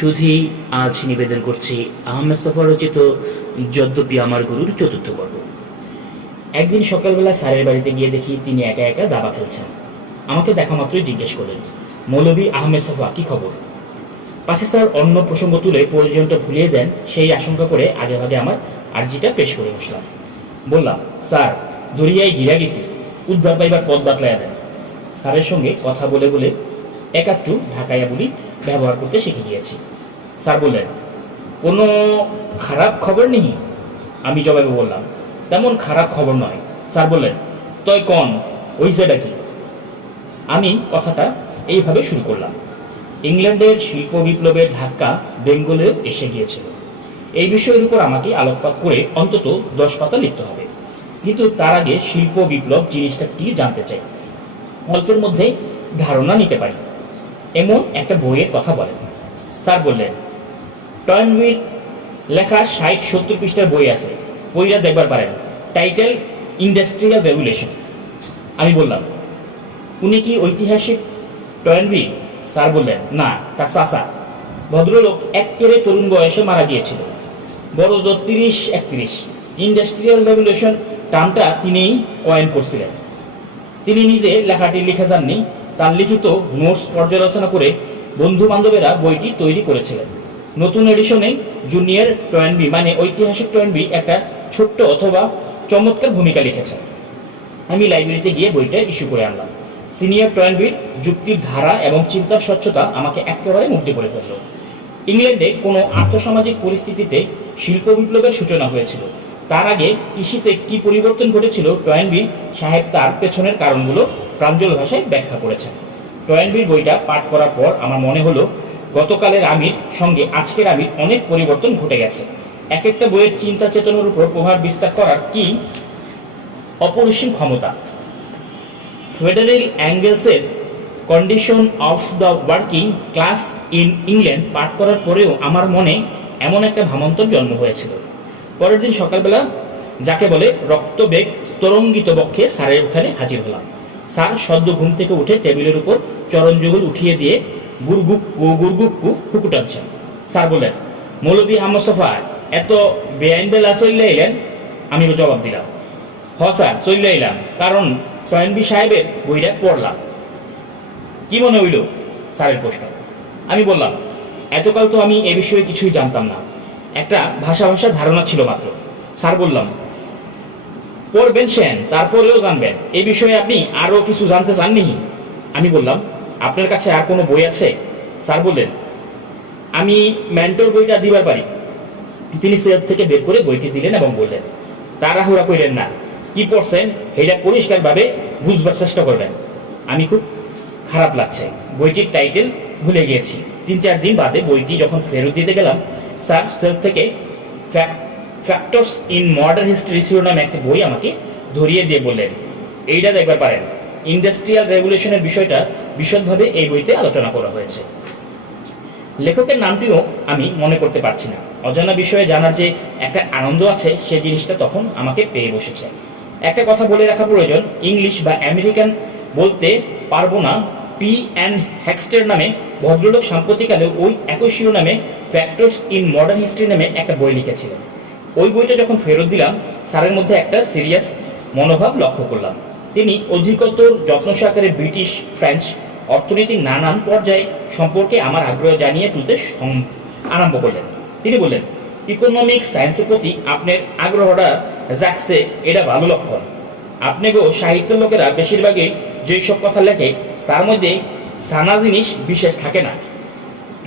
শুধুই আজ নিবেদন করছি আহমেদ সফর রচিত যদ্যপি আমার গুরুর চতুর্থ পর্ব। একদিন সকালবেলা স্যারের বাড়িতে গিয়ে দেখি তিনি একা একা দাবা খেলছেন। আমাকে দেখা মাত্রই জিজ্ঞেস করলেন, মৌলভী, আহমেদ সফা, কি খবর? পাশে স্যার অন্য প্রসঙ্গ তুলে প্রয়োজনটা ভুলিয়ে দেন, সেই আশঙ্কা করে আগে ভাগে আমার আর্জিটা পেশ করে বসলাম। বললাম, স্যার, দরিয়ায় গিরা গেছি, উদ্ধার পাইবার পথ বাতলাইয়া দেন। স্যারের সঙ্গে কথা বলে বলে একাত্তু ঢাকাইয়া বলি ব্যবহার করতে শিখে গিয়েছি। স্যার বললেন কোনো খারাপ খবর নেই? আমি জবাবে বললাম। তেমন খারাপ খবর নয়। স্যার বললেন তয় কন? ওই সেটা কি? আমি কথাটা এইভাবে শুরু করলাম। ইংল্যান্ডের শিল্প বিপ্লবের ধাক্কা বেঙ্গলে এসে গিয়েছিল। এই বিষয়ের উপর আমাকে আলোকপাত করে অন্তত দশ পাতা লিখতে হবে। কিন্তু তার আগে শিল্প বিপ্লব জিনিসটা কি জানতে চাই? অল্পের মধ্যে ধারণা নিতে পারি। এমন একটা বইয়ের কথা বলেন। স্যার বললেন টয়নউইথ লেখা ষাট সত্তর পৃষ্ঠার বই আছে। বইটা দেখবার পারেন। টাইটেল ইন্ডাস্ট্রিয়াল রেগুলেশন আমি বললাম, উনি কি ঐতিহাসিক টয়েনবি স্যার বললেন, না, তার চাষা ভদ্রলোক একেবারে তরুণ বয়সে মারা গিয়েছিল। বড় জোর তিরিশ, একত্রিশ। ইন্ডাস্ট্রিয়াল রেগুলেশন টার্মটা তিনিই কয়েন করছিলেন। তিনি নিজে লেখাটি লিখে যাননি। তার লিখিত নোটস পর্যালোচনা করে বন্ধু বান্ধবেরা বইটি তৈরি করেছিলেন। নতুন এডিশনে জুনিয়র টয়েনবি মানে ঐতিহাসিক টয়েনবি একটা ছোট্ট অথবা চমৎকার ভূমিকা লিখেছেন আমি লাইব্রেরিতে গিয়ে বইটা ইস্যু করে আনলাম। সিনিয়র টয়েনবির যুক্তির ধারা এবং চিন্তার স্বচ্ছতা আমাকে একেবারে মুগ্ধ করে ফেলল ইংল্যান্ডে কোনো আর্থসামাজিক পরিস্থিতিতে শিল্প বিপ্লবের সূচনা হয়েছিল। তার আগে কৃষিতে কি পরিবর্তন ঘটেছিল টয়েনবি সাহেব তার পেছনের কারণগুলো প্রাঞ্জল ভাষায় ব্যাখ্যা করেছেন। টয়েনবির বইটা পাঠ করার পর আমার মনে হলো গতকালের আমির সঙ্গে আজকের আমির অনেক পরিবর্তন ঘটে গেছে। এক একটা বইয়ের চিন্তা চেতনার উপর প্রভাব বিস্তার করার কি অপরিসীম ক্ষমতা? Federal অ্যাঙ্গেলসের condition of the working class in England পাঠ করার পরেও আমার মনে এমন একটা ভামন্তর জন্ম হয়েছিল। পরের দিন সকালবেলা যাকে বলে রক্তবেগ তরঙ্গিত বক্ষে স্যারের ওখানে হাজির হলাম। স্যার সদ্য ঘুম থেকে উঠে টেবিলের উপর চরণযুগল উঠিয়ে দিয়ে গুরগুক্কু গুরগুক্কু হুকু স্যার বললেন, মৌলবী আমসফা এত বেআইন বেলা চললে এলেন? আমি জবাব দিলাম হ স্যার চললে এলাম, কারণ টয়েনবি সাহেবের বইটা পড়লাম। কি মনে হইল? স্যারের প্রশ্ন। আমি বললাম, এতকাল তো আমি এ বিষয়ে কিছুই জানতাম না। একটা ভাষা ভাষার ধারণা ছিল মাত্র। স্যার বললাম, পড়বেন সেন, তারপরেও জানবেন। এই বিষয়ে আপনি আরও কিছু জানতে চাননি? আমি বললাম আপনার কাছে আর কোনো বই আছে? স্যার বললেন, আমি ম্যান্টোর বইটা দিবার পারি। তিনি সেলফ থেকে বের করে বইটি দিলেন এবং বললেন, তাড়াহুড়া কইলেন না। কি পড়ছেন এটা পরিষ্কারভাবে বুঝবার চেষ্টা করবেন। আমি খুব খারাপ লাগছে। বইটির টাইটেল ভুলে গিয়েছি। তিন চার দিন বাদে বইটি যখন ফেরত দিতে গেলাম, স্যার সেলফ থেকে ফ্যাক্টরস ইন মডার্ন হিস্ট্রি শিরোনামে একটা বই আমাকে ধরিয়ে দিয়ে বললেন। এইটা দেখবার পারেন। ইন্ডাস্ট্রিয়াল রেগুলেশনের বিষয়টা বিশদভাবে এই বইতে আলোচনা করা হয়েছে। লেখকের নামটিও আমি মনে করতে পারছি না। অজানা বিষয়ে জানার যে একটা আনন্দ আছে, সে জিনিসটা তখন আমাকে পেয়ে বসেছে। একটা কথা বলে রাখা প্রয়োজন, ইংলিশ বা আমেরিকান বলতে পারব না, পি অ্যান্ড হ্যাক্সটের নামে ভদ্রলোক সাম্প্রতিকালে ওই একই শিরোনামে ফ্যাক্টরস ইন মডার্ন হিস্ট্রি নামে একটা বই লিখেছিলেন। ওই বইটা যখন ফেরত দিলাম, স্যারের মধ্যে একটা সিরিয়াস মনোভাব লক্ষ্য করলাম। তিনি অধিকতর যত্ন সহকারে ব্রিটিশ, ফ্রেঞ্চ অর্থনীতির নানান পর্যায়ে সম্পর্কে আমার আগ্রহ জানিয়ে তুলতে আরম্ভ করলেন। তিনি বললেন, ইকোনমিক সায়েন্সের প্রতি আপনার আগ্রহটা জাগছে, এটা ভালো লক্ষণ। আপনি গো সাহিত্যের লোকেরা বেশিরভাগই যেসব কথা লেখে, তার মধ্যে সানা জিনিস বিশেষ থাকে না।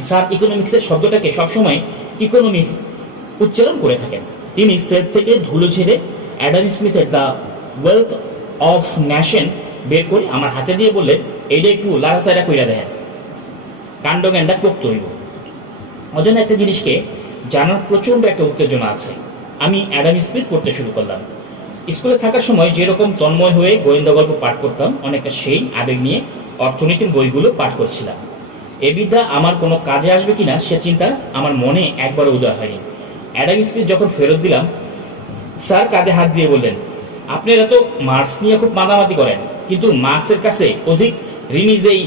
স্যার, ইকোনমিক্সের শব্দটাকে সবসময় ইকোনমিক্স উচ্চারণ করে থাকেন। তিনি সেট থেকে ধুলো ঝেড়ে অ্যাডাম স্মিথের দ্য ওয়েলথ অফ ন্যাশন বের করে আমার হাতে দিয়ে বললেন এইটা একটু লাড়াচাড়া কইরা দেয়। কাণ্ড জ্ঞানটা পোক্ত হইব। অজানা একটা জিনিসকে জানার প্রচণ্ড একটা উত্তেজনা আছে। আমি অ্যাডাম স্মিথ পড়তে শুরু করলাম। স্কুলে থাকার সময় যেরকম তন্ময় হয়ে গোয়েন্দা গল্প পাঠ করতাম, অনেকটা সেই আবেগ নিয়ে অর্থনীতির বইগুলো পাঠ করছিলাম। এ বিদ্যা আমার কোনো কাজে আসবে কিনা সে চিন্তা আমার মনে একবার উদয় হয়নি। অ্যাডাম স্মিথ যখন ফেরত দিলাম, স্যার কাঁধে হাত দিয়ে বললেন আপনারা তো মার্কস নিয়ে খুব মাতামাতি করেন, কিন্তু মার্কসের কাছে অধিক যেই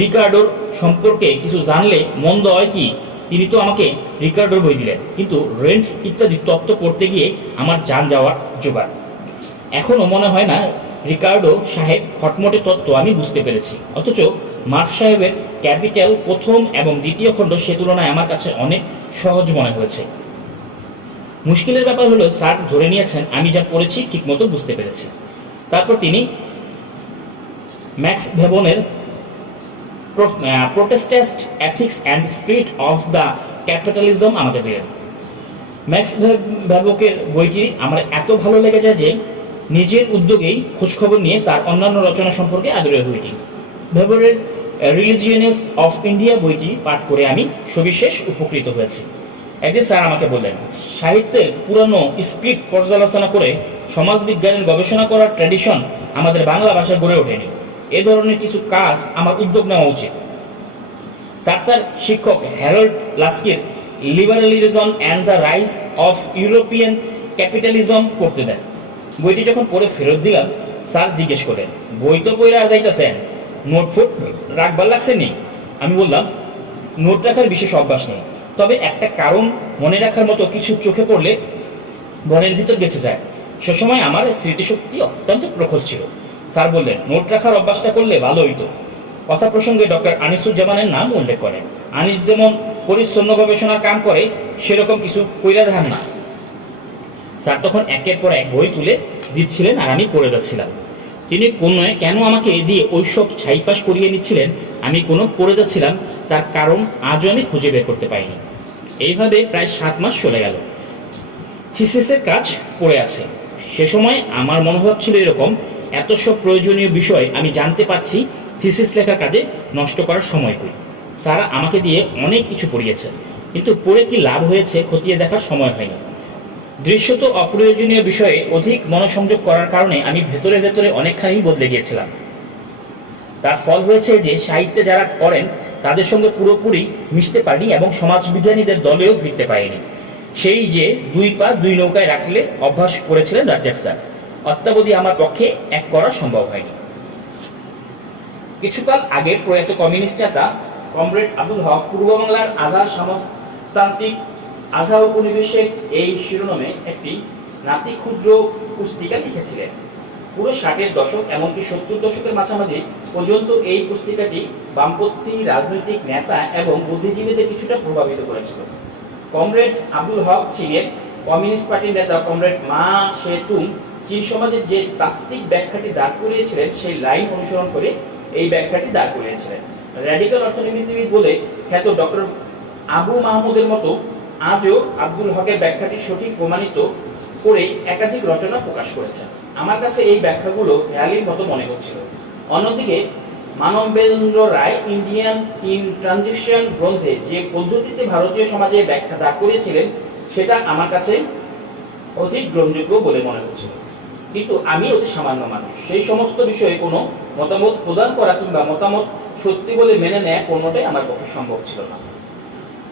রিকার্ডোর সম্পর্কে কিছু জানলে মন্দ হয় কি? তিনি তো আমাকে রিকার্ডোর বই দিলেন, কিন্তু রেন্ট ইত্যাদি তত্ত্ব পড়তে গিয়ে আমার যান যাওয়ার জোগাড়। এখনও মনে হয় না রিকার্ডো সাহেব খটমটে তত্ত্ব আমি বুঝতে পেরেছি, অথচ মার্ক সাহেবের ক্যাপিটাল প্রথম এবং দ্বিতীয় খণ্ড সে তুলনায় আমার কাছে অনেক সহজ মনে হয়েছে। মুশকিলের ব্যাপার হলো, স্যার ধরে নিয়েছেন, আমি যা পড়েছি ঠিকমতো বুঝতে পেরেছি। তারপর তিনি Max ভেবনের protestant ethics and spirit of the capitalism আমাদের দিলেন ম্যাক্স ভ্যাবকের বইটি আমার এত ভালো লেগে যায় যে, নিজের উদ্যোগেই খোঁজখবর নিয়ে তার অন্যান্য রচনা সম্পর্কে আগ্রহী হয়েছি। ভেবরের রিলিজিয়ানেস অফ ইন্ডিয়া বইটি পাঠ করে আমি সবিশেষ উপকৃত হয়েছি। একদিন স্যার আমাকে বললেন, সাহিত্যের পুরানো স্ক্রিপ্ট পর্যালোচনা করে সমাজবিজ্ঞানের গবেষণা করার ট্র্যাডিশন আমাদের বাংলা ভাষায় গড়ে ওঠেনি। এ ধরনের কিছু কাজ আমার উদ্যোগ নেওয়া উচিত। স্যার, তার শিক্ষক Harold লাস্কির liberalism and the rise of European capitalism পড়তে দেন। বইটি যখন পড়ে ফেরত দিলাম, স্যার জিজ্ঞেস করেন বই তো পড়ে যাইতেছেন নোট ফুট রাখবার লাগছে নি? আমি বললাম, নোট রাখার বিশেষ অভ্যাস নেই। তবে একটা কারণ মনে রাখার মতো কিছু চোখে পড়লে মনের ভিতর বেঁচে যায়। সে সময় আমার স্মৃতিশক্তি অত্যন্ত প্রখর ছিল। স্যার বললেন, নোট রাখার অভ্যাসটা করলে ভালো হইতো কথা প্রসঙ্গে ডক্টর আনিসুজ্জামানের নাম উল্লেখ করেন। আনিস যেমন পরিচ্ছন্ন গবেষণার কাম করে, সেরকম কিছু কইরা ধান না। স্যার তখন একের পর এক বই তুলে দিচ্ছিলেন আর আমি পড়ে যাচ্ছিলাম। তিনি কোনো কেন আমাকে দিয়ে ওইসব ছাইপাস করিয়ে নিচ্ছিলেন? আমি কোনো পড়ে যাচ্ছিলাম, তার কারণ আজও আমি খুঁজে বের করতে পারিনি। এইভাবে প্রায় সাত মাস চলে গেল। থিসিসের কাজ পড়ে আছে। সে সময় আমার মনোভাব ছিল এরকম এত সব প্রয়োজনীয় বিষয় আমি জানতে পারছি থিসিস লেখার কাজে নষ্ট করার সময় স্যার আমাকে দিয়ে অনেক কিছু পড়িয়েছেন কিন্তু পড়ে কি লাভ হয়েছে খতিয়ে দেখার সময় হয়নি। দৃশ্যত অপ্রয়োজনীয় বিষয়ে অধিক মনোসংযোগ করার কারণে আমি ভেতরে ভেতরে অনেকখানি বদলে গিয়েছিলাম। তার ফল হয়েছে যে সাহিত্যে যারা করেন তাদের সঙ্গে পুরোপুরি মিশতে পারিনি এবং সমাজবিজ্ঞানীদের দলেও ভিড়তে পারিনি। সেই যে দুই পা, দুই নৌকায় রাখলে অভ্যাস করেছিলেন রাজ্জাক স্যার। অত্যাবধি আমার পক্ষে এক করা সম্ভব হয়নি। কিছুকাল আগে প্রয়াত কমিউনিস্ট নেতা কমরেড আব্দুল হক পূর্ব বাংলার আধার সমাজতান্ত্রিক, আধা উপনিবেশিক এই শিরোনামে একটি নাতি ক্ষুদ্র পুস্তিকা লিখেছিলেন। পুরো ষাটের দশক এমনকি সত্তর দশকের মাঝামাঝি পর্যন্ত এই পুস্তিকাটি বামপন্থী রাজনৈতিক নেতা এবং বুদ্ধিজীবীদের কিছুটা প্রভাবিত করেছিল। কমরেড আব্দুল হক চীনের কমিউনিস্ট পার্টির নেতা। কমরেড মা সেতুং চীন সমাজের যে তাত্ত্বিক ব্যাখ্যাটি দাঁড় করিয়েছিলেন, সেই লাইন অনুসরণ করে এই ব্যাখ্যাটি দাঁড় করিয়েছিলেন। র্যাডিক্যাল অর্থনীতিবিদ বলে খ্যাত ডক্টর আবু মাহমুদের মতো আজও আব্দুল হকের ব্যাখ্যাটি সঠিক প্রমাণিত করে একাধিক রচনা প্রকাশ করেছেন। আমার কাছে এই ব্যাখ্যাগুলো ভ্যালির মতো মনে হচ্ছিল। অন্যদিকে, Manabendra Roy Indian in transition গ্রন্থে যে পদ্ধতিতে ভারতীয় সমাজে ব্যাখ্যা দাঁড় করিয়েছিলেন, সেটা আমার কাছে অধিক গ্রহণযোগ্য বলে মনে হচ্ছিল। কিন্তু আমি অতি সামান্য মানুষ। সেই সমস্ত বিষয়ে কোনো মতামত প্রদান করা কিংবা মতামত সত্যি বলে মেনে নেয় কোনোটাই আমার পক্ষে সম্ভব ছিল না।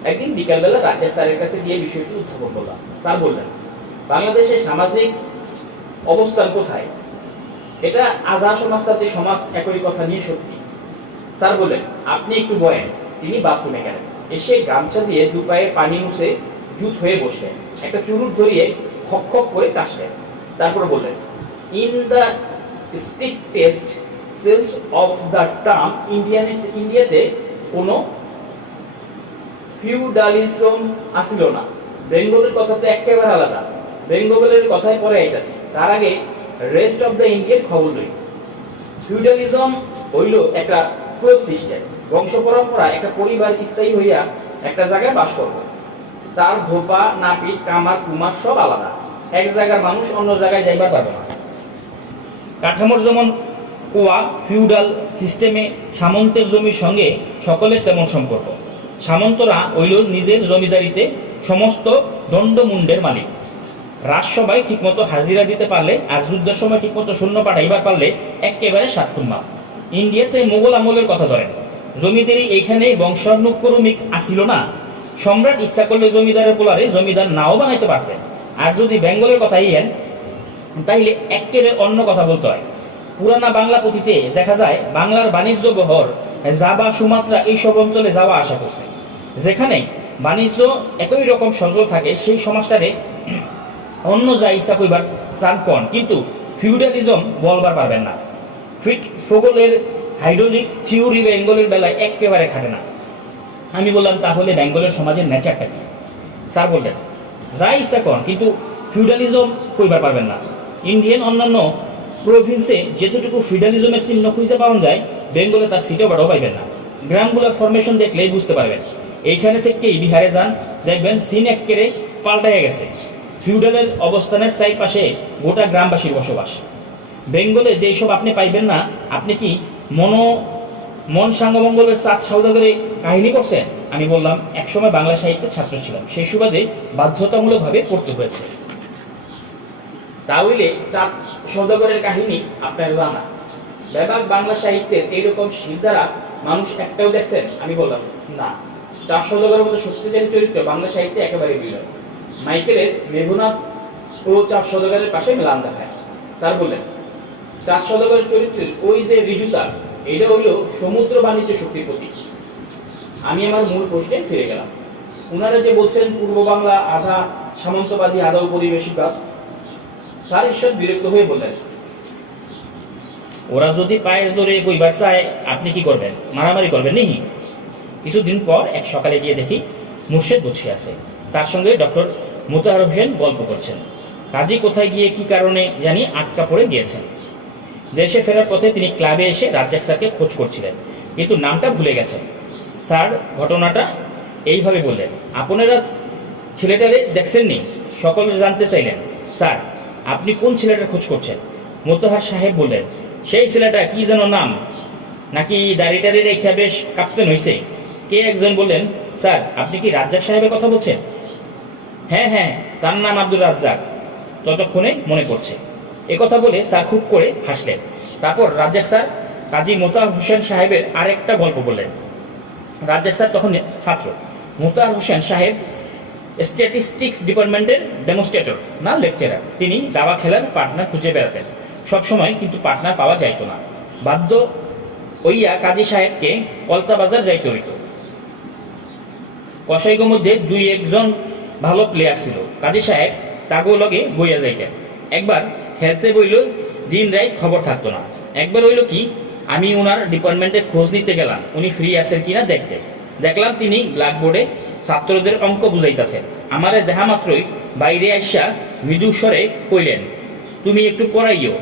একদিন বিকালবেলা রাজ্যের স্যারের কাছে গিয়ে বিষয়টি উত্থাপন করলাম। স্যার বললেন বাংলাদেশের সামাজিক অবস্থান কোথায়? এটা আধা সমাজতান্ত্রিক সমাজ একই কথা নিয়ে সত্যি। স্যার বললেন আপনি একটু বয়েন তিনি বাথরুমে গেলেন। এসে গামছা দিয়ে দু পায়ে পানি মুছে জুত হয়ে বসলেন। একটা চুরুট ধরিয়ে খক খক করে কাশলেন। তারপর বললেন in the strictest sense of the term Indian ইন্ডিয়াতে কোনো ফিউডালিজম আসিল না। বেঙ্গলের কথা তো একেবারে আলাদা। বেঙ্গলের কথায় পরে আইতাছি। তার আগে রেস্ট অফ দ্য ইন্ডিয়ার খবর লই। ফিউডালিজম হইল একটা ক্লোজ সিস্টেম বংশ পরম্পরা, একটা পরিবার স্থায়ী হইয়া একটা জায়গায় বাস করব। তার ধোপা, নাপিত, কামার, কুমার সব আলাদা। এক জায়গার মানুষ অন্য জায়গায় যাইবার পারবে না। কাঠামোর যেমন কোয়া ফিউডাল সিস্টেমে সামন্তের জমির সঙ্গে সকলের তেমন সম্পর্ক। সামন্তরা হইল নিজের জমিদারিতে সমস্ত দণ্ডমুণ্ডের মালিক। রাজসভায় ঠিকমতো হাজিরা দিতে পারলে আর যুদ্ধের সময় ঠিকমতো শূন্য পাঠাইবার পারলে একেবারে সাতকুম্বা ইন্ডিয়াতে মোগল আমলের কথা ধরেন। জমিদারি এইখানে বংশানুক্রমিক আসিল না। সম্রাট ইচ্ছা করলে জমিদারের পোলারে জমিদার নাও বানাইতে পারতেন। আর যদি বেঙ্গলের কথা ইয়েন, তাইলে একেবারে অন্য কথা বলতে হয়। পুরানা বাংলা পুঁথিতে দেখা যায়, বাংলার বাণিজ্য বহর, জাবা, সুমাত্রা এইসব অঞ্চলে যাওয়া আশা করছে। যেখানে বাণিজ্য একই রকম সজল থাকে, সেই সমাজটারে অন্য যা ইচ্ছা কইবার চান কন, কিন্তু ফিউডালিজম বলবার পারবেন না। ফিট ফোগলের হাইড্রোলিক থিওরি বেঙ্গলের বেলায় একেবারে খাটে না। আমি বললাম, তাহলে বেঙ্গলের সমাজের নেচারটা কি? স্যার বললেন, যা ইচ্ছা কন, কিন্তু ফিউডালিজম কইবার পারবেন না। ইন্ডিয়ান অন্যান্য প্রভিন্সে যেতটুকু ফিউডালিজমের চিহ্ন খুঁজে পাওয়া যায়, বেঙ্গলে তার সিটও বাড়াও পাইবেন না। গ্রামগুলোর ফরমেশন দেখলেই বুঝতে পারবেন। এইখানে থেকেই বিহারে যান, দেখবেন সিন একেরে পাল্টাইয়া গেছে। ফিউডালের অবস্থানের সাইড পাশে গোটা গ্রামবাসীর বসবাস। বেঙ্গলে যেসব আপনি পাইবেন না, আপনি কি মনো, মন সাঙ্গমঙ্গলের চাঁদ সৌদাগরে কাহিনী করছেন? আমি বললাম, একসময় বাংলা সাহিত্যের ছাত্র ছিলাম। সেই সুবাদে বাধ্যতামূলকভাবে পড়তে হয়েছে। তাহলে চাঁদ সৌদাগরের কাহিনী আপনার জানা। ব্যাপক বাংলা সাহিত্যের এইরকম শির দ্বারা মানুষ একটাও দেখছেন? আমি বললাম, না। চার সৌদাগরের মতো শক্তিশালী চরিত্র বাংলা সাহিত্যে একেবারে বিরল। মাইকেলের মেঘনাথ ও চার সৌদাগরের পাশে মেলান দেখায়। স্যার বললেন, চার সৌদাগরের চরিত্রের ওই যে রিজুতা এটা হইল সমুদ্র বাণিজ্য শক্তির প্রতীক। আমি আমার মূল প্রশ্নে ফিরে গেলাম। ওনারা যে বলছেন পূর্ব বাংলা আধা সামন্তবাদী, আধা উপনিবেশিকবাদ স্যার ঈশ্বর বিরক্ত হয়ে বললেন, ওরা যদি পায়ের জোরে কইবার চায় আপনি কি করবেন? মারামারি করবেন নি কিছুদিন পর এক সকালে গিয়ে দেখি মুর্শেদ বসে আছে। তার সঙ্গে ডক্টর মোতাহার হোসেন গল্প করছেন। কাজী কোথায় গিয়ে কি কারণে জানি আটকা পড়ে গিয়েছেন। দেশে ফেরার পথে তিনি ক্লাবে এসে রাজ্জাক স্যারকে খোঁজ করছিলেন, কিন্তু নামটা ভুলে গেছেন। স্যার ঘটনাটা এইভাবে বললেন, আপনারা ছেলেটারে দেখছেননি? সকলে জানতে চাইলেন। স্যার, আপনি কোন ছেলেটার খোঁজ করছেন? মোতহার সাহেব বললেন, সেই ছেলেটা কি যেন নাম? নাকি দাড়িটারি রেখা বেশ কাঁপতেন হইছে? কে একজন বললেন, স্যার, আপনি কি রাজ্জাক সাহেবের কথা বলছেন? হ্যাঁ হ্যাঁ তার নাম আব্দুল রাজ্জাক। ততক্ষণে মনে পড়ছে। কথা বলে স্যার খুব করে হাসলেন। তারপর রাজ্জাক স্যার, কাজী মোতার হোসেন সাহেবের আরেকটা গল্প বললেন। রাজ্জাক স্যার তখন ছাত্র। মোতার হোসেন সাহেব স্ট্যাটিস্টিক্স ডিপার্টমেন্টের ডেমোস্ট্রেটর না লেকচারার তিনি দাবা খেলার পার্টনার খুঁজে বেড়াতেন। সবসময় কিন্তু পার্টনার পাওয়া যাইতো না। বাধ্য ওইয়া কাজী সাহেবকে কলতা বাজার যাইতে হইত। কসাইগো মধ্যে দুই একজন ভালো প্লেয়ার ছিল। কাজী সাহেব তাগো লগে বইয়া যাইতেন। একবার খেলতে বইল, দিন রায় খবর থাকতো না। একবার হইল কি, আমি ওনার ডিপার্টমেন্টে খোঁজ নিতে গেলাম, উনি ফ্রি আছেন কিনা দেখতে। দেখলাম তিনি ব্ল্যাকবোর্ডে ছাত্রদের অঙ্ক বুঝাইতেছেন। আমারে দেখা মাত্রই বাইরে আইসা মৃদু স্বরে কইলেন, তুমি একটু পড়াইও।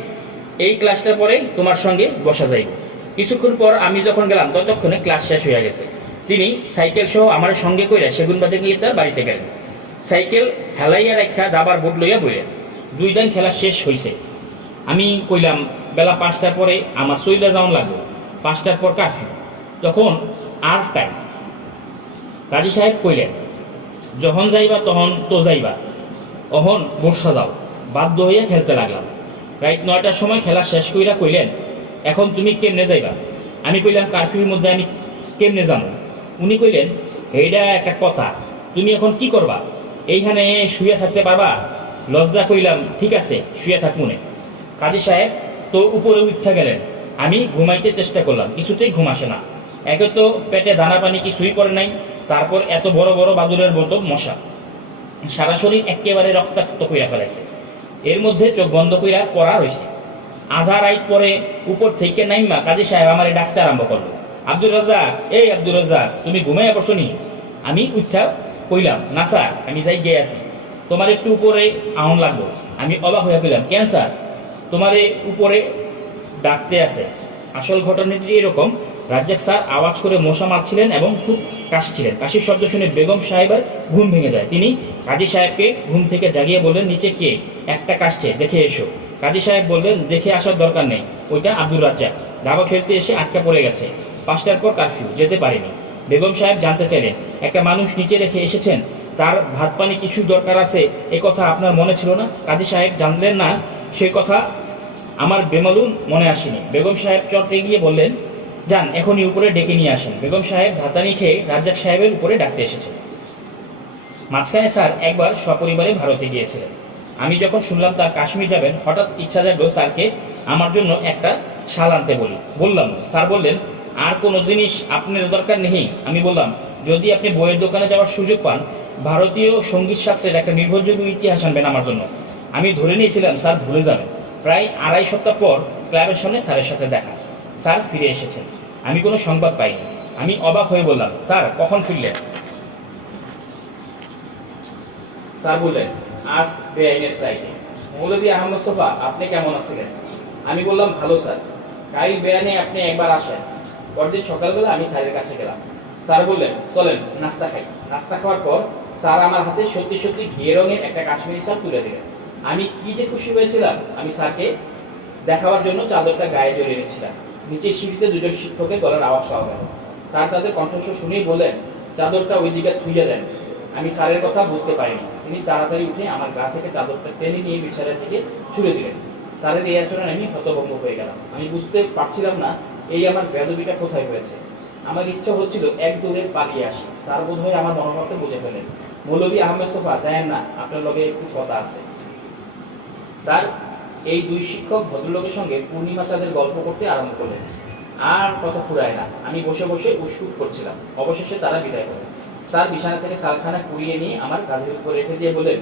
এই ক্লাসটার পরে তোমার সঙ্গে বসা যাইব। কিছুক্ষণ পর আমি যখন গেলাম, ততক্ষণে ক্লাস শেষ হয়ে গেছে। তিনি সাইকেল সহ আমার সঙ্গে কইরা সেগুন বাজার গিয়ে তার বাড়িতে গেলেন। সাইকেল হেলাইয়া রাখা দাবার বোর্ড লইয়া বইলেন দুই দিন খেলা শেষ হইছে। আমি কইলাম, বেলা পাঁচটার পরে আমার চইলা যাওয়ান লাগবে। পাঁচটার পর কারফিউ তখন আর টাইম কাজী সাহেব কইলেন, যখন যাইবা তখন তো যাইবা। অহন বর্ষা যাও। বাধ্য হইয়া খেলতে লাগলাম। রাইট নয়টার সময় খেলা শেষ কইরা কইলেন, এখন তুমি কেমনে যাইবা? আমি কইলাম, কারফিউর মধ্যে আমি কেমনে যাব উনি কইলেন এইটা একটা কথা। তুমি এখন কি করবা? এইখানে শুয়ে থাকতে পারবা? লজ্জা কইলাম ঠিক আছে শুয়ে থাক মনে। কাজী সাহেব তো উপরে উঠা গেলেন। আমি ঘুমাইতে চেষ্টা করলাম, কিছুতেই ঘুম আসে না। একে তো পেটে দানা পানি কিছুই পড়ে নাই, তারপর এত বড় বড় বাদুরের মতো মশা। সারা শরীর একেবারে রক্তাক্ত কইরা ফেলেছে এর মধ্যে চোখ বন্ধ কইরা পড়া রয়েছে আধা রাইত পরে উপর থেকে নাইমা কাজী সাহেব আমারে ডাকতে আরম্ভ করল। আব্দুল রাজাক এই আব্দুল রাজাক তুমি ঘুমাইয়া পড়ছো নি? আমি উঠা কইলাম, না স্যার, আমি যাই গিয়ে আছি। তোমার একটু উপরে আহন লাগল আমি অবাক হয়ে কইলাম, কেন স্যার? তোমার উপরে ডাকতে আছে। আসল ঘটনাটি এরকম, রাজ্জাক স্যার আওয়াজ করে মশা মারছিলেন এবং খুব কাশছিলেন। কাশির শব্দ শুনে বেগম সাহেবের ঘুম ভেঙে যায়। তিনি কাজী সাহেবকে ঘুম থেকে জাগিয়ে বললেন, নিচে কে? একটা কাশছে, দেখে এসো। কাজী সাহেব বললেন, দেখে আসার দরকার নেই। ওইটা আব্দুল রাজ্জাক। দাবা খেলতে এসে আটকা পড়ে গেছে। পাঁচটার পর কারফিউ যেতে পারেনি। বেগম সাহেব জানতে চাইলেন, একটা মানুষ নিচে রেখে এসেছেন, তার ভাত পানি কিছু দরকার আছে, এ কথা আপনার মনে ছিল না? কাজী সাহেব জানলেন না, সে কথা আমার বেমালুম মনে আসেনি। বেগম সাহেব চটে গিয়ে বললেন, যান, এখনই উপরে ডেকে নিয়ে আসেন। বেগম সাহেব ধাতানি খেয়ে রাজ্জাক সাহেবের উপরে ডাকতে এসেছেন। মাঝখানে স্যার একবার সপরিবারে ভারতে গিয়েছিলেন। আমি যখন শুনলাম তার কাশ্মীর যাবেন, হঠাৎ ইচ্ছা জাগলো স্যারকে আমার জন্য একটা শাল আনতে বলি। বললাম, স্যার বললেন আর কোনো জিনিস আপনার দরকার নেই। আমি বললাম, যদি আপনি বইয়ের দোকানে যাওয়ার সুযোগ পান, ভারতীয় সংগীত শাস্ত্রের একটা নির্ভরযোগ্য ইতিহাস আনবেন আমার জন্য। আমি ধরে নিয়েছিলাম, স্যার ভুলে যাবেন। প্রায় আড়াই সপ্তাহ পর ক্লাবের সামনে স্যারের সাথে দেখা। স্যার ফিরে এসেছেন। আমি কোনো সংবাদ পাইনি। আমি অবাক হয়ে বললাম, স্যার, কখন ফিরলেন? স্যার বললেন, আজ বেআইনের ফ্লাইটে। মৌলভী আহমদ সোফা, আপনি কেমন আছিলেন? আমি বললাম, ভালো, স্যার। কাল বেয়ানে আপনি একবার আসেন। পরদিন সকালবেলা আমি স্যারের কাছে গেলাম। স্যার বললেন, চলেন, নাস্তা খাই। নাস্তা খাওয়ার পর স্যার আমার হাতে সত্যি সত্যি ঘিয়ে রঙের একটা কাশ্মীরি শাল তুলে দিলেন। আমি কি যে খুশি হয়েছিলাম, আমি স্যারকে দেখাবার জন্য চাদরটা গায়ে জড়িয়ে নিয়েছিলাম নিচের সিঁড়িতে দুজন শিক্ষকের গলার আওয়াজ পাওয়া গেল। স্যার তাদের কণ্ঠস্বর শুনেই বললেন, চাদরটা ওই দিকে থুইয়ে দেন। আমি স্যারের কথা বুঝতে পারিনি। তিনি তাড়াতাড়ি উঠে আমার গা থেকে চাদরটা টেনে নিয়ে বিছানার দিকে ছুড়ে দিলেন। স্যারের এই আচরণে আমি হতভম্ব হয়ে গেলাম। আমি বুঝতে পারছিলাম না এই আমার বেদবিটা কোথায় হয়েছে? আমার ইচ্ছা হচ্ছিল এক দূরে পালিয়ে আসি। স্যার বোধ হয় আমার মনোভাবটা বুঝে ফেলেন। মৌলভী আহমেদ সোফা জানেন না, আপনার লগে একটু কথা আছে। স্যার, এই দুই শিক্ষক ভদ্রলোকের সঙ্গে পূর্ণিমা চাঁদের গল্প করতে আরম্ভ করলেন। আর কথা ফুরায় না। আমি বসে বসে উস্কুট করছিলাম। অবশেষে তারা বিদায় করেন স্যার বিছানা থেকে সালখানা কুড়িয়ে নিয়ে আমার কাঁধের উপর রেখে দিয়ে বলেন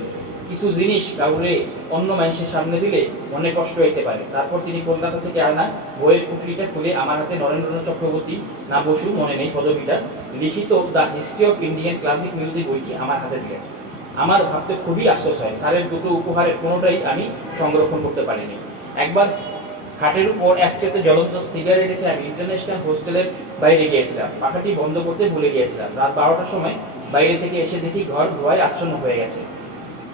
কিছু জিনিস কাউরে অন্য মানুষের সামনে দিলে অনেক কষ্ট হইতে পারে। তারপর তিনি কলকাতা থেকে আনা বইয়ের পুটলিটা খুলে আমার হাতে নরেন্দ্রনাথ চক্রবর্তী না বসু, মনে নেই পদবিটা, লিখিত the history of Indian classic music বইটি আমার হাতে দিলেন। আমার ভাবতে খুবই আশ্বাস হয়, স্যারের দুটো উপহারের কোনোটাই আমি সংরক্ষণ করতে পারিনি। একবার খাটের উপর অ্যাস্টেতে জ্বলন্ত সিগারেট রেখে আমি ইন্টারন্যাশনাল হোস্টেলের বাইরে গিয়েছিলাম। পাখাটি বন্ধ করতে ভুলে গিয়েছিলাম। রাত বারোটার সময় বাইরে থেকে এসে দেখি ঘর ধোয়ায় আচ্ছন্ন হয়ে গেছে।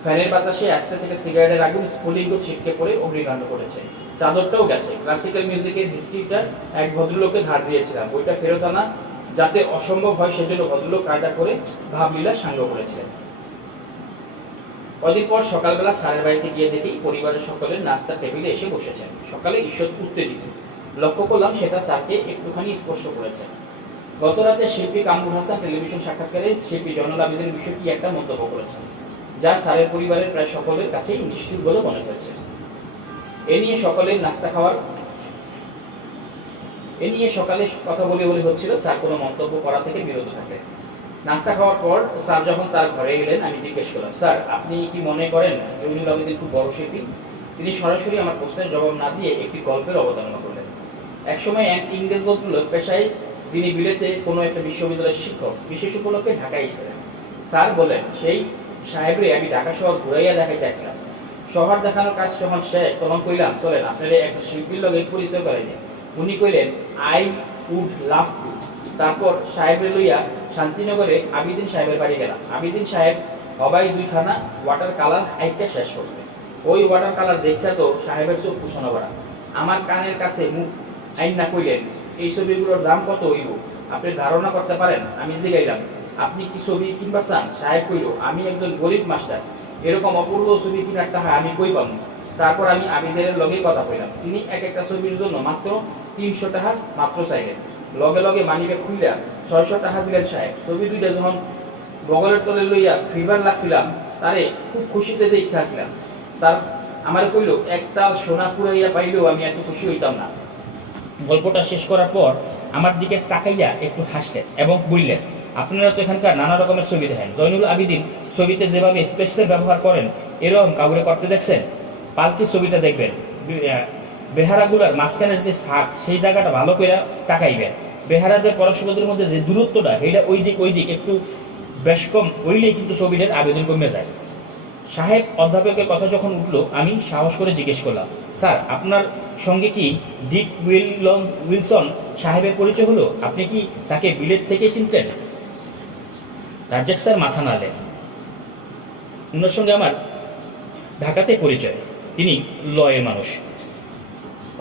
ফ্যানের বাতাসে অ্যাস্টে থেকে সিগারেটের আগুন স্ফুলিঙ্গ ছিটকে পড়ে অগ্নিকাণ্ড করেছে। চাদরটাও গেছে। ক্লাসিক্যাল মিউজিকের হিস্ট্রিটা এক ভদ্রলোককে ধার দিয়েছিলাম। বইটা ফেরত আনা যাতে অসম্ভব হয় সেজন্য ভদ্রলোক কায়দা করে ভাবলীলা সাঙ্গ করেছিলেন। কদিন পর সকালবেলা স্যারের বাড়িতে গিয়ে দেখি পরিবারের সকলের নাস্তা টেবিলে এসে বসেছেন। সকালে ঈশ্বর উত্তেজিত। লক্ষ্য করলাম সেটা স্যারকে একটুখানি স্পর্শ করেছে। গত রাতে শিল্পী কামরুল হাসান টেলিভিশন সাক্ষাৎকারে শিল্পী জয়নুল আবেদিনের বিষয়ে কি একটা মন্তব্য করেছেন। যা স্যারের পরিবারের প্রায় সকলের কাছেই নিষ্ঠুর বলে মনে হয়েছে। এ নিয়ে সকলের নাস্তা খাওয়ার এ নিয়ে সকালে কথা বলে বলে হচ্ছিল, স্যার কোনো মন্তব্য করা থেকে বিরত থাকে। নাস্তা খাওয়ার পর স্যার যখন তার ঘরে এলেন, আমি জিজ্ঞেস করলাম, স্যার, আপনি কি মনে করেন জৈনুল আবেদিন খুব বড় শিল্পী তিনি সরাসরি আমার প্রশ্নের জবাব না দিয়ে একটি গল্পের অবতারণা করলেন। একসময় এক ইংরেজ ভদ্রলোক পেশায়, যিনি বিলেতে কোনো একটা বিশ্ববিদ্যালয়ের শিক্ষক, বিশেষ উপলক্ষে ঢাকায় এসেছিলেন। স্যার বলেন, সেই সাহেবরে, আমি ঢাকা শহর ঘুরাইয়া দেখাইতে আসলাম। শহর দেখানোর কাজ যখন শেষ, তখন কইলাম, চলেন, আপনার একটা শিল্পীর লগে পরিচয় করাই দেন উনি কইলেন, আই উড লাভ টু তারপর সাহেবের লইয়া শান্তিনগরে আবিদিন সাহেবের বাড়ি গেলাম। আবিদিন সাহেব হবাই দুইখানা ওয়াটার কালার হাইটটা শেষ করছে। ওই ওয়াটার কালার দেখতে তো সাহেবের চোখ পুষানো করা আমার কানের কাছে মুখ আইন না কইলেন, এই ছবিগুলোর দাম কত হইব? আপনি ধারণা করতে পারেন? আমি জিগাইলাম আপনি কি ছবি কিনবা চান? সাহেব কইল, আমি একজন গরিব মাস্টার। এরকম অপূর্ব ছবি কিনার টাকা আমি কই পাবো? তারপর আমি আবিদের লগে কথা কইলাম। তিনি এক একটা ছবির জন্য মাত্র তিনশো টাকা মাত্র চাইলেন। লগে লগে মানিব্যাগ খুইলা ছয়শো টাকা দিলেন সাহেব। ছবি দুইটা যখন বগলের তলে লইয়া ফিভার লাগছিলাম, তারে খুব খুশিতে দেখে আসলাম। তার আমার কইল একটা সোনা পুরাইয়া পাইলেও আমি এত খুশি হইতাম না। গল্পটা শেষ করার পর আমার দিকে তাকাইয়া একটু হাসলেন এবং বললেন আপনারা তো এখানকার নানা রকমের ছবি দেখেন। জয়নুল আবিদিন ছবিতে যেভাবে স্পেশাল ব্যবহার করেন, এরকম কাউরে করতে দেখছেন? পালকি ছবিটা দেখবেন। বেহারাগুলার মাঝখানের যে ফাঁক, সেই জায়গাটা ভালো করে তাকাইবেন। বেহারাদের পরস্পরদের মধ্যে যে দূরত্বটা, সেইটা ওই দিক ওই দিক একটু বেশ কম হইলেই কিন্তু ছবিটার আবেদন কমে যায়। সাহেব অধ্যাপকের কথা যখন উঠল, আমি সাহস করে জিজ্ঞেস করলাম, স্যার, আপনার সঙ্গে কি ডিক উইলন উইলসন সাহেবের পরিচয় হলো? আপনি কি তাকে বিলেত থেকে চিনতেন? রাজ্জাক স্যার মাথা নাড়লেন। ওনার সঙ্গে আমার ঢাকাতে পরিচয়। তিনি লয়ের মানুষ।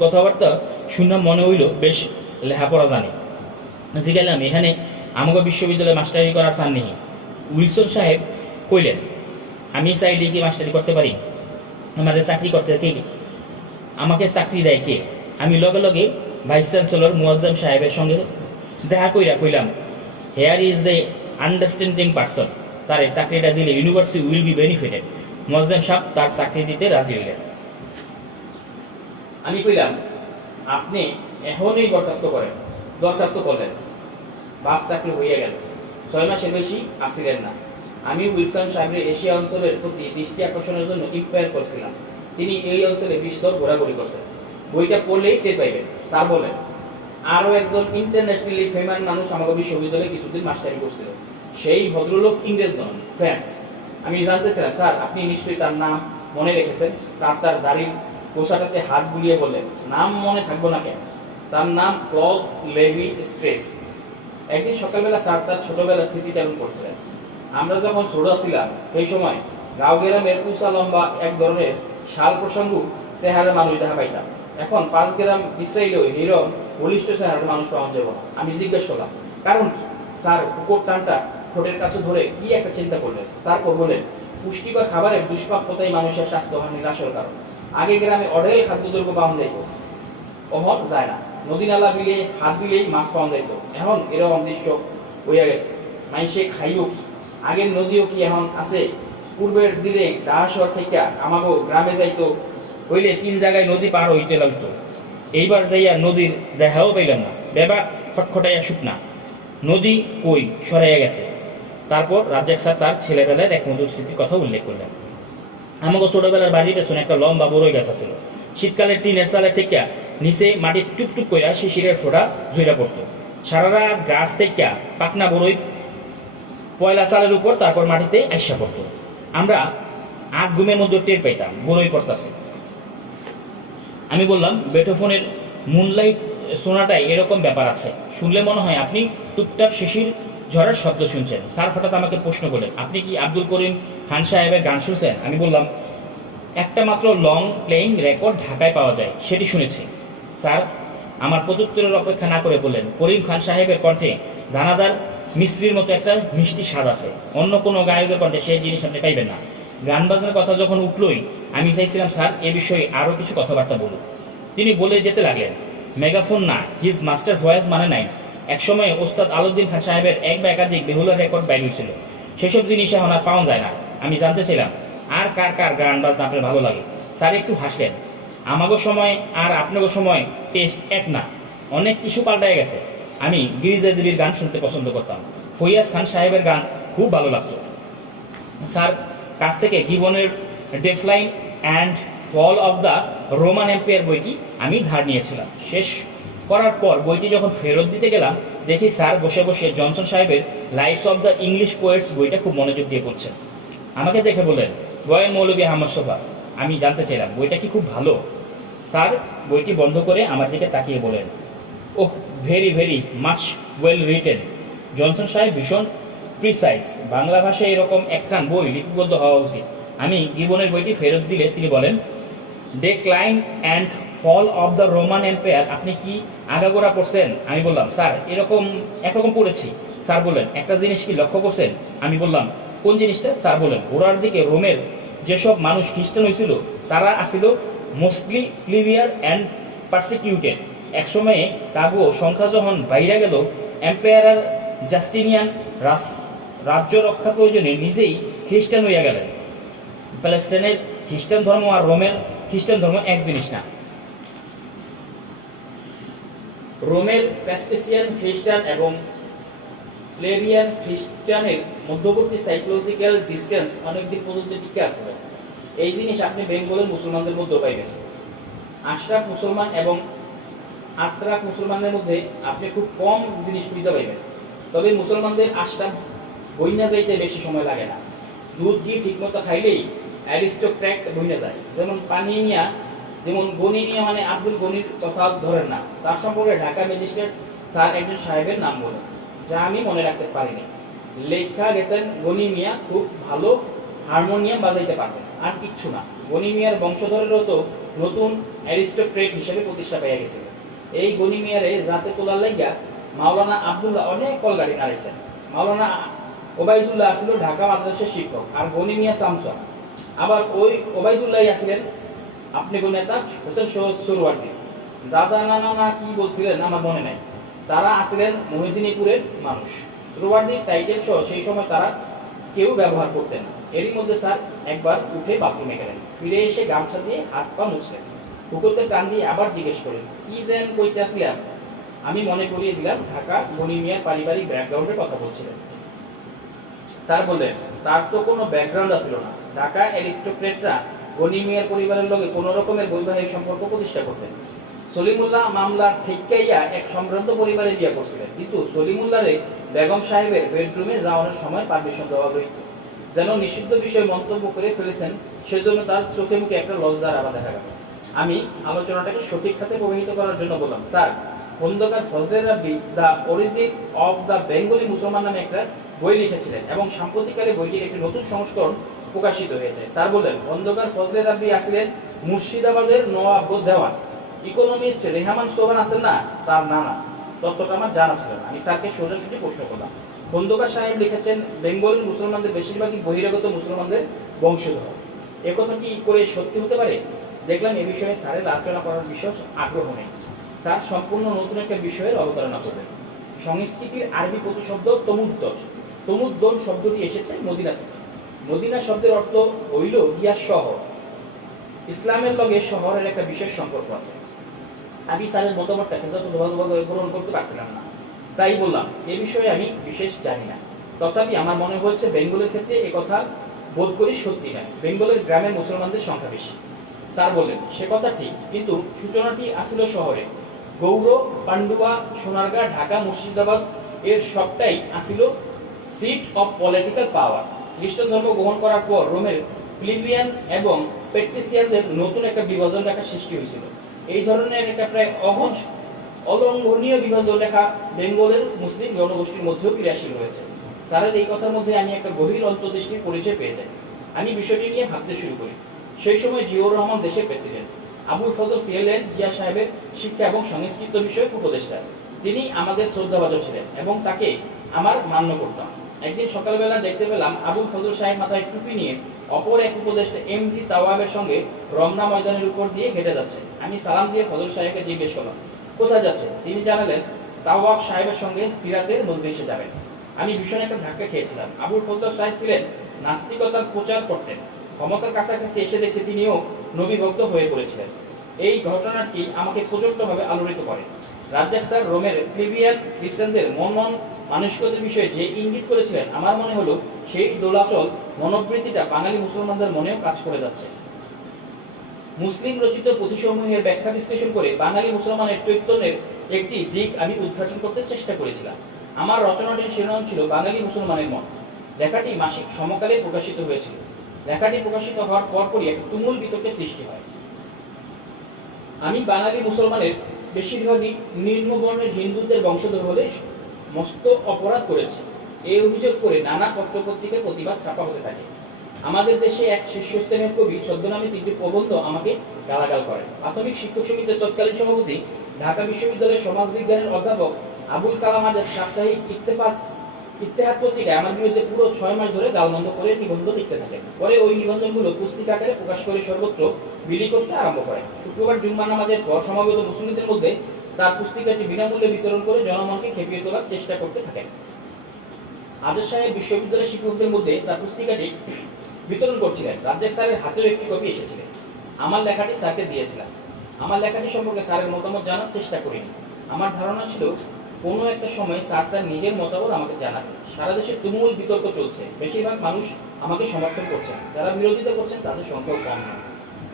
কথাবার্তা শুনলাম মনে হইল বেশ লেখাপড়া জানে। জিজ্ঞালাম এখানে আমাকে বিশ্ববিদ্যালয়ে মাস্টারি করার চান নেই। উইলসন সাহেব কইলেন, আমি চাইলে কি মাস্টারি করতে পারি? আমাদের চাকরি করতে কে আমাকে চাকরি দেয় কে? আমি লগে লগে ভাইস চ্যান্সেলর মুয়াজ্জাম সাহেবের সঙ্গে দেখা কইরা কইলাম here is the understanding person তার এই চাকরিটা দিলে university will be benefited Muazzam সাহেব তার চাকরি দিতে রাজি হইলেন আমি কইলাম, আপনি এখনই দরখাস্ত করেন, দরখাস্ত করলেন। বাস চাকরি হইয়া গেল। ছয় মাসের বেশি আসিলেন না। আমি উইলসন সাহেবের এশিয়া অঞ্চলের প্রতি দৃষ্টি আকর্ষণের জন্য ইম্পায়ার করছিলাম। তিনি এই অঞ্চলে বিস্তর ঘোরাঘুরি করছেন। বইটা পড়লেই টের পাইবেন। স্যার বলেন, আরও একজন ইন্টারন্যাশনালি ফেমাস মানুষ আমাকে বিশ্ববিদ্যালয়ে কিছুদিন মাস্টারি করছিল। সেই ভদ্রলোক ইংরেজ নন, ফ্রান্স। আমি জানতেছিলাম, স্যার, আপনি নিশ্চয়ই তার নাম মনে রেখেছেন? তার তার দাড়ির পোশাটাতে হাত বুলিয়ে বললেন, নাম মনে থাকব না কেন? তার নাম ক্লদ লেভি স্ট্রেস। একদিন সকালবেলা স্যার তার ছোটবেলার স্মৃতিচারণ করছিলেন। আমরা যখন ছোট ছিলাম, সেই সময় গাঁও গ্রামের কুচা লম্বা এক ধরনের শাল প্রসঙ্গ চেহারা মানুষ দেখা পাইতাম। এখন পাঁচ গ্রাম বিশ্রাইলেও হিরম বলিষ্ঠ চেহারার মানুষ পাওয়া যাব আমি জিজ্ঞেস করলাম, কারণ স্যার কুকুর টানটা ঠোঁটের কাছে ধরে কি একটা চিন্তা করলেন? তারপর বলেন পুষ্টিকর খাবারের দুষ্প্রাপ্যতাই মানুষের স্বাস্থ্য স্বাস্থ্যহানির আসল কারণ। আগে গ্রামে অঢেল খাদ্যদ্রব্য পাওয়া যাইত। অহন যায় না। নদী নালা বিলে হাত দিলেই মাছ পাওয়া যাইত। এখন এরকম দৃশ্য হইয়া গেছে। মাইসে খাইব কি? আগের নদীও কি এখন আছে? পূর্বের দিনে ডাহাশহর থেকে আমাগো গ্রামে যাইতো, হইলে তিন জায়গায় নদী পার হইতে লাগতো। এইবার যাইয়া নদীর দেখাও পাইলাম না। বেবা খটখটাইয়া শুকনা। নদী কই? সরাইয়া গেছে। তারপর রাজ্জাক স্যার তার ছেলেবেলার এক মধুর স্মৃতির কথা উল্লেখ করলেন। আমাকে ছোটবেলার বাড়ির পেছনে একটা লম্বা বড়ই গাছ আছিল। শীতকালে টিনের চালের থেকে নিচে মাটি টুকটুক করে শিশিরের ফোঁটা ঝুইরা পড়তো। সারা রাত গাছ থেকে পাকনা বড়ই পয়লা চালের উপর তারপর মাটিতে আইসা পড়তো। আমরা আট ঘুমের মধ্যে টের পাইতাম, বড়ই পড়তাছে। আমি বললাম বেটোফোনের মুনলাইট সোনাটাই এরকম ব্যাপার আছে। শুনলে মনে হয় আপনি টুকটাক শিশির ঝড়ের শব্দ শুনছেন। স্যার হঠাৎ আমাকে প্রশ্ন করলেন, আপনি কি আব্দুল করিম খান সাহেবের গান শুনছেন? আমি বললাম, একটা মাত্র লং প্লেইং রেকর্ড ঢাকায় পাওয়া যায়, সেটি শুনেছি। স্যার আমার প্রত্যুত্তরের অপেক্ষা না করে বললেন, করিম খান সাহেবের কণ্ঠে দানাদার মিস্ত্রির মতো একটা মিষ্টি স্বাদ আছে। অন্য কোনো গায়কের কণ্ঠে সেই জিনিস আপনি পাইবেন না। গান বাজনার কথা যখন উঠলই, আমি চাইছিলাম, স্যার, এ বিষয়ে আরও কিছু কথাবার্তা বলুন। তিনি বলে যেতে লাগলেন, মেগাফোন না হিজ মাস্টার ভয়েস মানে নাই। একসময় ওস্তাদ আলউদ্দিন খান সাহেবের এক বা একাধিক বেহুলা রেকর্ড বাইর হয়েছিল। সেসব জিনিস এখন আর পাওয়া যায় না। আমি জানতে চাইলাম, আর কার কার গান বাজনা আপনার ভালো লাগে? স্যার, একটু হাসলেন। আমাগো সময় আর আপনাগো সময় টেস্ট এক না। অনেক কিছু পাল্টায় গেছে। আমি গিরিজা দেবীর গান শুনতে পছন্দ করতাম। ফৈয়াজ খান সাহেবের গান খুব ভালো লাগতো। স্যার, কাছ থেকে গিবনের decline and fall of the Roman empire বইটি আমি ধার নিয়েছিলাম। শেষ করার পর বইটি যখন ফেরত দিতে গেলাম, দেখি স্যার বসে বসে জনসন সাহেবের lives of the English poets বইটা খুব মনোযোগ দিয়ে পড়ছেন। আমাকে দেখে বললেন গয়েন মৌলবী আহমদ সোফা, আমি জানতে চাইলাম, বইটা কি খুব ভালো? স্যার বইটি বন্ধ করে আমার দিকে তাকিয়ে বলেন ওহ very very much well written Johnson সাহেব ভীষণ প্রিসাইজ বাংলা ভাষায় এরকম একখান বই লিপিবদ্ধ হওয়া উচিত। আমি গিবনের বইটি ফেরত দিলে তিনি বলেন decline and fall of the Roman empire, আপনি কি আগাগোড়া পড়ছেন আমি বললাম, স্যার, এরকম, একরকম পড়েছি স্যার বললেন, একটা জিনিস কি লক্ষ্য করছেন? আমি বললাম, কোন জিনিসটা? স্যার বলেন গোড়ার দিকে রোমের যেসব মানুষ খ্রিস্টান হয়েছিল, তারা আসিল মোস্টলি ক্লিভিয়ার অ্যান্ড পার্সিকিউটেড। একসময়ে তাগো সংখ্যা যখন বাইরে গেল এম্পায়ার জাস্টিনিয়ান রাস- রাজ্য রক্ষা প্রয়োজনে নিজেই খ্রিস্টান হইয়া গেলেন। প্যালেস্টাইনের খ্রিস্টান ধর্ম আর রোমের খ্রিস্টান ধর্ম এক জিনিস না। রোমের প্যাস্টেসিয়ান খ্রিস্টান এবং প্লেরিয়ান খ্রিস্টানের মধ্যবর্তী সাইকোলজিক্যাল ডিস্টেন্স অনেকদিন পর্যন্ত টিকে আসবে এই জিনিস আপনি বেঙ্গলের মুসলমানদের মধ্যেও পাইবেন। আশরাফ মুসলমান এবং আত্রাফ মুসলমানদের মধ্যে আপনি খুব কম জিনিস খুঁজে পাইবেন। তবে মুসলমানদের আশরাফ বইনা যাইতে বেশি সময় লাগে না। দুধ ঘি ঠিকমতো খাইলেই অ্যারিস্টোক্র্যাট বইনা যায়। যেমন পানি নিয়া যেমন গণি নিয়া মানে আব্দুল গনির কথা ধরেন না, তার সম্পর্কে ঢাকা ম্যাজিস্ট্রেট স্যার একজন সাহেবের নাম বলেন, যা আমি মনে রাখতে পারিনি। লেখা গেছেন গনি মিয়া খুব ভালো হারমোনিয়াম বাজাইতে পারতেন, আর কিচ্ছু না। গনি মিয়ার বংশধরেরও তো নতুন অ্যারিস্টোক্রেট হিসেবে প্রতিষ্ঠা পেয়ে গেছিল এই গনি মিয়ারে জাতে তোলার লাইগা মাওলানা আব্দুল্লাহ অনেক কলগাড়ি নাড়াইছেন। মাওলানা ওবাইদুল্লাহ আসছিল ঢাকা মাদ্রাসার শিক্ষক, আর গনি মিয়া সামসন আবার ওই ওবাইদুল্লাহ আসছিলেন আপনি কোন নেতা? হোসেন সরওয়ার্দি দাদা নানা না কি বলছিলেন আমার মনে নাই। তারা আসছিলেন মহিদিনীপুরের মানুষ। সরওয়ার্দির টাইটেল সহ সেই সময় তারা কেউ ব্যবহার করতেন এরই মধ্যে স্যার একবার উঠে বাথরুমে গেলেন। ফিরে এসে গামছা দিয়ে হাত পা মুছলেন। হুকুরদের কান দিয়ে আবার জিজ্ঞেস করলেন, কি যেন কইতে আসলাম? আমি মনে করিয়ে দিলাম, ঢাকা গনি মিয়ার পারিবারিক ব্যাকগ্রাউন্ডের কথা বলছিলেন। স্যার বললেন, তার তো কোনো ব্যাকগ্রাউন্ড ছিল না। ঢাকা অ্যারিস্টোক্রেটরা গনি মিয়ার পরিবারের লগে কোনো রকমের বৈবাহিক সম্পর্ক প্রতিষ্ঠা করতেন সলিমুল্লাহ মামলা ঠিকাইয়া এক সম্ভ্রান্ত পরিবারে বিয়ে করছিলেন। কিন্তু সলিমুল্লাহরে বেগম সাহেবের বেডরুমে যাওয়ানোর সময় পারমিশন দেওয়া হইত যেন নিষিদ্ধ বিষয়ে মন্তব্য করে ফেলেছেন, সেজন্য তার চোখে মুখে একটা লজ্জার আবার দেখা গেল। আমি আলোচনাটাকে সঠিক খাতে প্রবাহিত করার জন্য বললাম, sir, Khondakar ফজলের Rabbi the origin of the Bengali Musalman নামে একটা বই লিখেছিলেন এবং সাম্প্রতিককালে বইটির একটি নতুন সংস্করণ প্রকাশিত হয়েছে। স্যার বললেন খন্দকার ফজলের রাব্বি আসিলেন মুর্শিদাবাদের নবাব দেওয়ান ইকোনমিস্ট রেহামান সোহান আছেন না? তার নানা তত্ত্বটা আমার জানা ছিল না। আমি স্যারকে সোজাসুজি প্রশ্ন করলাম। খন্দকার সাহেব লিখেছেন বেঙ্গলের মুসলমানদের বেশিরভাগই বহিরাগত মুসলমানদের বংশধর। একথা কি করে সত্যি হতে পারে? দেখলাম এ বিষয়ে স্যারের আলোচনা করার বিশেষ আগ্রহ নেই। স্যার সম্পূর্ণ নতুন একটা বিষয়ের অবতারণা করবেন সংস্কৃতির আরবি প্রতিশব্দ তমুদ্দন তমুদ্দন শব্দটি এসেছে মদিনা থেকে মদিনা শব্দের অর্থ হইল গিয়া শহর। ইসলামের লগে শহরের একটা বিশেষ সম্পর্ক আছে। আমি স্যারের মতামতটাকে যথাযথভাবে গ্রহণ করতে পারছিলাম না। তাই বললাম, এ বিষয়ে আমি বিশেষ জানি না। তথাপি আমার মনে হয়েছে বেঙ্গলের ক্ষেত্রে কথা বোধ করি সত্যি নয়। বেঙ্গলের গ্রামে মুসলমানদের সংখ্যা বেশি। স্যার বললেন সে কথা ঠিক, কিন্তু সূচনাটি আসিল শহরে। গৌর পান্ডুয়া, সোনারগাঁ, ঢাকা, মুর্শিদাবাদ এর সবটাই আসিল সিট অফ পলিটিক্যাল পাওয়ার খ্রিস্টান ধর্ম গ্রহণ করার পর রোমের প্লিবিয়ান এবং পেট্রিসিয়ানদের নতুন একটা বিভাজন রেখা সৃষ্টি হয়েছিল। এই ধরনের একটা প্রায় অঘোষ অলঙ্ঘনীয় বিভাজন রেখা বেঙ্গলের মুসলিম জনগোষ্ঠীর মধ্যেও ক্রিয়াশীল রয়েছে স্যারের এই কথার মধ্যে আমি একটা গভীর অন্তর্দৃষ্টির পরিচয় পেয়ে যাই। আমি বিষয়টি নিয়ে ভাবতে শুরু করি। সেই সময় জিয়াউর রহমান দেশের প্রেসিডেন্ট, আবুল ফজল সিএলএন জিয়া সাহেবের শিক্ষা এবং সংস্কৃত বিষয়ক উপদেষ্টা। তিনি আমাদের শ্রদ্ধাভাজন ছিলেন এবং তাকে আমার মান্য করতাম। একদিন সকালবেলা দেখতে পেলাম আবুল ফজল সাহেব মাথায় টুপি নিয়ে অপর এক উপদেষ্টা এম জি তাওয়াবের সঙ্গে রমনা ময়দানের উপর দিয়ে হেঁটে যাচ্ছে। আমি সালাম দিয়ে ফজল সাহেবকে জিজ্ঞেস করলাম, কোথায় যাচ্ছে তিনি জানালেন, তাওয়াব সাহেবের সঙ্গে সিরাতের মজলিসে যাবেন। আমি ভীষণ একটা ধাক্কা খেয়েছিলাম। আবুল ফজল সাহেব ছিলেন নাস্তিকতার প্রচার করতেন। ক্ষমতার কাছাকাছি এসে দেখছে তিনিও নবী ভক্ত হয়ে পড়েছিলেন। এই ঘটনাটি আমাকে প্রচন্ডভাবে আলোড়িত করে। রাজ্জাক স্যার রোমের প্লিবিয়ান খ্রিস্টানদের মন মন মানসিকতার বিষয়ে যে ইঙ্গিত করেছিলেন, আমার মনে হলো সেই দোলাচল, মনোবৃত্তিটা বাঙালি মুসলমানদের মনেও কাজ করে যাচ্ছে। মুসলিম রচিত পুঁথিসমূহের ব্যাখ্যা বিশ্লেষণ করে বাঙালি মুসলমানের চৈতন্যের একটি দিক আমি উদ্ঘাটন করতে চেষ্টা করেছিলাম। আমার রচনাটির শিরোনাম ছিল বাঙালি মুসলমানের মত লেখাটি মাসিক সমকালে প্রকাশিত হয়েছিল। লেখাটি প্রকাশিত হওয়ার পরপরই এক তুমুল বিতর্কের সৃষ্টি হয়। আমি বাঙালি মুসলমানের বেশিরভাগই নিম্নবর্ণের হিন্দুদের বংশধর হলে মস্ত অপরাধ করেছে। এই অভিযোগ করে নানা পত্রপত্রিকায় প্রতিবাদ চাপা হতে থাকে। আমাদের দেশে এক শীর্ষস্থানীয় কবি ছদ্মনামে তিনটি প্রবন্ধ আমাকে গালাগাল করে। প্রাথমিক শিক্ষক সমিতির তৎকালীন সভাপতি, ঢাকা বিশ্ববিদ্যালয়ের সমাজবিজ্ঞানের অধ্যাপক আবুল কালাম আজাদ সাপ্তাহিক ইত্তেফাক, ইত্তেহাদ পত্রিকায় আমার বিরুদ্ধে পুরো ছয় মাস ধরে গালমন্দ করে নিবন্ধ লিখতে থাকেন। পরে ওই নিবন্ধনগুলো পুস্তিকা আকারে প্রকাশ করে সর্বত্র বিলি করতে আরম্ভ করে শুক্রবার জুম্মা নামাজের পর সমাবেত মুসলিমদের মধ্যে তার পুস্তিকাটি বিনামূল্যে বিতরণ করে জনগণকে খেপিয়ে তোলার চেষ্টা করতে থাকেন। আজাদ সাহেব বিশ্ববিদ্যালয়ের শিক্ষকদের মধ্যে তার পুস্তিকাটি বিতরণ করছিলেন। রাজ্জাক স্যারের হাতেও একটি কপি এসেছিলেন আমার লেখাটি স্যারকে দিয়েছিলাম। আমার লেখাটি সম্পর্কে স্যারের মতামত জানার চেষ্টা করিনি। আমার ধারণা ছিল, কোনো একটা সময় স্যার তার নিজের মতামত আমাকে জানাবে সারা দেশে তুমুল বিতর্ক চলছে। বেশিরভাগ মানুষ আমাকে সমর্থন করছেন। যারা বিরোধিতা করছেন তাদের সংখ্যাও কম নয়।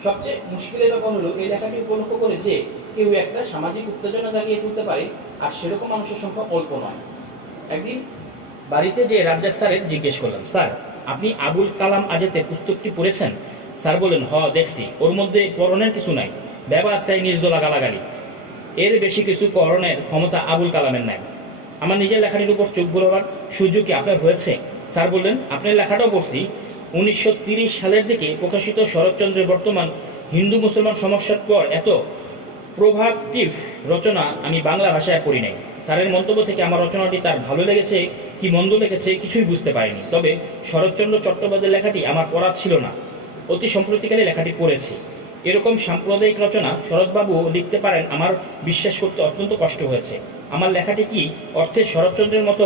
সবচেয়ে মুশকিলের ব্যাপার হলো, এই লেখাটি উপলক্ষ করে যে কেউ একটা সামাজিক উত্তেজনা জাগিয়ে তুলতে পারে, আর সেরকম মানুষের সংখ্যা অল্প নয়। একদিন বাড়িতে যে রাজ্জাক স্যারের জিজ্ঞেস করলাম, স্যার, আপনি আবুল কালাম আজাদের পুস্তকটি পড়েছেন? স্যার বললেন, হ, দেখছি। ওর মধ্যে করণের কিছু নাই। ব্যবহার তাই নির্জলা গালাগালি। এর বেশি কিছু করণের ক্ষমতা আবুল কালামের নাই। আমার নিজের লেখাটির উপর চোখ বোলাবার সুযোগ কি আপনার হয়েছে? স্যার বললেন, আপনার লেখাটাও পড়ছি। উনিশশো সালের দিকে প্রকাশিত শরৎচন্দ্রের বর্তমান হিন্দু মুসলমান সমস্যার পর এত প্রভাবটিভ রচনা আমি বাংলা ভাষায় পড়ি নাই। স্যারের মন্তব্য থেকে আমার রচনাটি তার ভালো লেগেছে কি মন্দ লেগেছে কিছুই বুঝতে পারিনি। তবে শরৎচন্দ্র চট্টোপাধ্যায়ের লেখাটি আমার পড়া ছিল না। অতি সম্প্রতিকালে লেখাটি পড়েছি। এরকম সাম্প্রদায়িক রচনা শরৎবাবু লিখতে পারেন আমার বিশ্বাস করতে অত্যন্ত কষ্ট হয়েছে। আমার লেখাটি কি অর্থে শরৎচন্দ্রের মতো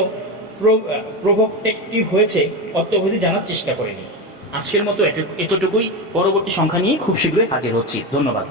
প্রভোক্টেক্টিভ হয়েছে অত্যবধি জানার চেষ্টা করিনি। আজকের মতো এতটুকুই। পরবর্তী সংখ্যা নিয়ে খুব শীঘ্রই হাজির হচ্ছি। ধন্যবাদ।